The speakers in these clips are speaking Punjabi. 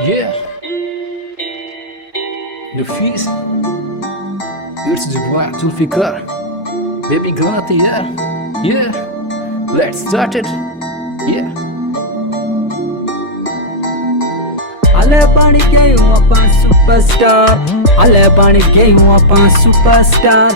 Yeah, Nafis, it's the one to figure. Baby got yeah, let's start it. Yeah, Ale bਣ ਗਏ ਹੂੰ ਆਪਾਂ ਸੁਪਰਸਟਾਰ Ale ਬਣ ਗਏ ਹੂੰ ਆਪਾਂ ਸੁਪਰਸਟਾਰ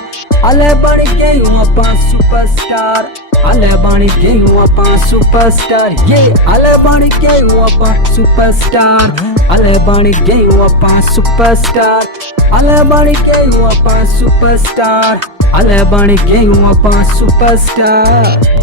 Ale ਬਣ ਗਏ ਹੂੰ ਆਪਾਂ ਸੁਪਰਸਟਾਰ Ale ਬਣ ਗਏ ਹੂੰ ਆਪਾਂ ਸੁਪਰਸਟਾਰ yeah Ale ਬਣ ਗਏ ਹੂੰ ਆਪਾਂ ਸੁਪਰਸਟਾਰ Ale ਬਣ ਗਏ ਹੂੰ ਆਪਾਂ ਸੁਪਰਸਟਾਰ Ale ਬਣ ਗਏ ਹੂੰ ਆਪਾਂ ਸੁਪਰਸਟਾਰ Ale ਬਣ ਗਏ ਹੂੰ ਆਪਾਂ ਸੁਪਰਸਟਾਰ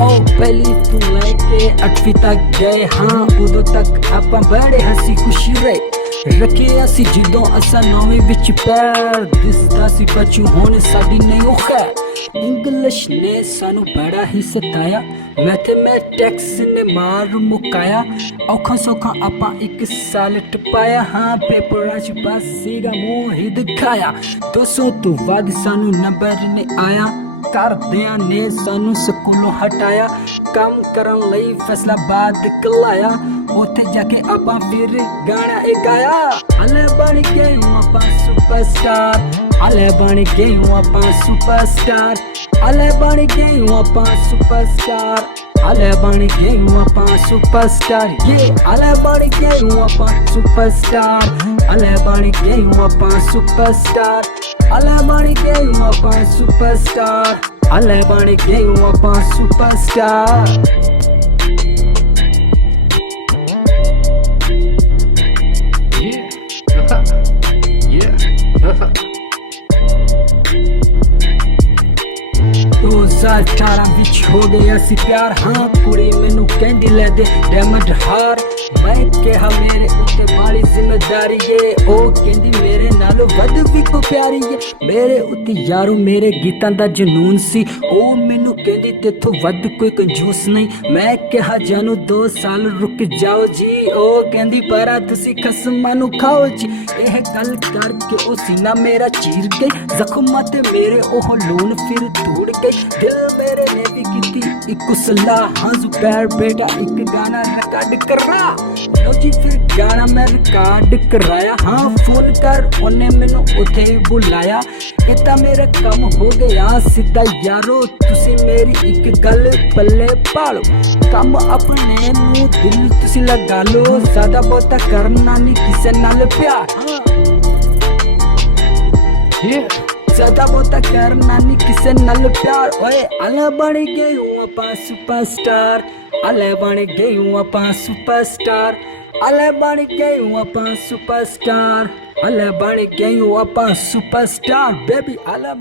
ओ पहली तू लेके 8वीं तक गए हाँ उदों तक आपां बड़े हसी खुशी रहे रखे असी जिदों असा 9वीं विच पैर दिसदा सी बचू हुण साडी नहीं ओ खैर इंग्लिश ने सानू बड़ा ही सताया मैथमैटिक्स ने मार मुकाया औखा सौखा आपां 1 साल टपाया हाँ पेपरां च बस सीगा मूंह ही दिखाया 200 तो वध सानू नंबर ने आया ਘਰਦਿਆਂ ਨੇ ਸਾਨੂੰ ਸਕੂਲੋਂ ਹਟਾਇਆ ਕੰਮ ਕਰਨ ਲਈ ਫੈਸਲਾਬਾਦ ਕਲਾਇਆ ਉੱਥੇ ਜਾ ਕੇ ਆਪਾਂ ਫਿਰ ਗਾਣਾ ਇਹ ਗਾਇਆ Ale ਬਣ ਗਏ ਹੂੰ ਆਪਾਂ ਸੁਪਰਸਟਾਰ Ale ਬਣ ਗਏ ਹੂੰ ਆਪਾਂ ਸੁਪਰਸਟਾਰ Ale ਬਣ ਗਏ ਹੂੰ ਆਪਾਂ ਸੁਪਰਸਟਾਰ Ale ਬਣ ਗਏ ਹੂੰ ਆਪਾਂ ਸੁਪਰਸਟਾਰ yeah Ale ਬਣ ਗਏ ਹੂੰ ਆਪਾਂ ਸੁਪਰਸਟਾਰ Ale ਬਣ ਗਏ ਹੂੰ ਆਪਾਂ ਸੁਪਰਸਟਾਰ Ale bਣ ਗਏ ਹੂੰ ਆਪਾਂ ਸੁਪਰਸਟਾਰ Ale ਬਣ ਗਏ ਹੂੰ ਆਪਾਂ ਸੁਪਰਸਟਾਰ yeah, 2018 ਵਿੱਚ ਹੋ ਗਿਆ ਸੀ ਪਿਆਰ ਹਾਂ ਕੁੜੀ ਮੈਨੂੰ ਕਹਿੰਦੀ ਲੈ ਦੇ ਡਾਇਮੰਡ ਹਾਰ ਮੈਂ ਕਿਹਾ ਮੇਰੇ ਉੱਤੇ ਮਾੜੀ ਜ਼ਿੰਮੇਦਾਰੀ ਏ ਉਹ ਕਹਿੰਦੀ ਮੇਰੇ ਨਾਲੋਂ ਵੱਧ ਵੀ ਕੋ ਪਿਆਰੀ ਏ ਮੇਰੇ ਉੱਤੇ ਯਾਰੋ ਮੇਰੇ ਗੀਤਾਂ ਦਾ ਜਨੂਨ ਸੀ ਉਹ ਮੈਨੂੰ ਕਹਿੰਦੀ ਤੇਥੋਂ ਵੱਧ ਕੋਈ ਕੰਜੂਸ ਨਹੀਂ ਮੈਂ ਕਿਹਾ ਜਾਨੂ 2 ਸਾਲ ਰੁਕ ਜਾਓ ਜੀ ਉਹ ਕਹਿੰਦੀ ਪਰਾ ਤੁਸੀਂ ਖਸਮਾਂ ਨੂੰ ਖਾਓ ਜੀ ਇਹ ਗੱਲ ਕਰਕੇ ਉਹ ਸੀਨਾ ਮੇਰਾ ਚੀਰ ਗਈ ਜ਼ਖਮਾਂ ਤੇ ਮੇਰੇ ਉਹ ਲੂਣ ਫਿਰ ਧੂੜ ਗਈ ਦਿਲ ਮੇਰੇ ਨੇ ਵੀ ਕੀਤੀ ਇੱਕ ਸਲਾਹ ਹਾਂ ਜ਼ੁਬੈਰ ਬੇਟਾ ਇੱਕ ਗਾਣਾ ਰਿਕਾਰਡ ਕਰਾ ਲਓ ਜੀ ਫਿਰ ਗਾਣਾ ਮੈਂ ਰਿਕਾਰਡ ਕਰਾਇਆ ਹਾਂ ਫੋਨ ਕਰ ਉਹਨੇ ਮੈਨੂੰ ਉੱਥੇ ਹੀ ਬੁਲਾਇਆ ਇਹ ਤਾਂ ਮੇਰਾ ਕੰਮ ਹੋ ਗਿਆ ਸਿੱਧਾ ਯਾਰੋ ਤੁਸੀਂ ਮੇਰੀ ਇੱਕ ਗੱਲ ਪੱਲੇ ਪਾਲੋ ਕੰਮ ਆਪਣੇ ਨੂੰ ਦਿਲ ਤੁਸੀਂ ਲਗਾ ਲੋ ਜ਼ਿਆਦਾ ਬਹੁਤਾ ਕਰਨਾ ਨਹੀਂ ਕਿਸੇ ਨਾਲ ਪਿਆਰ yeah. ਜ਼ਿਆਦਾ ਬਹੁਤਾ ਕਰਨਾ ਨਹੀਂ ਕਿਸੇ ਨਾਲ ਪਿਆਰ ਓਏ Ale ਬਣ ਗਏ ਹੂੰ ਆਪਾਂ ਸੁਪਰਸਟਾਰ Ale ਬਣ ਗਏ ਹੂੰ ਆਪਾਂ ਸੁਪਰਸਟਾਰ Ale ਬਣ ਗਏ ਹੂੰ ਆਪਾਂ ਸੁਪਰਸਟਾਰ Ale ਬਣ ਗਏ ਹੂੰ ਆਪਾਂ ਸੁਪਰਸਟਾਰ ਬੇਬੀ Ale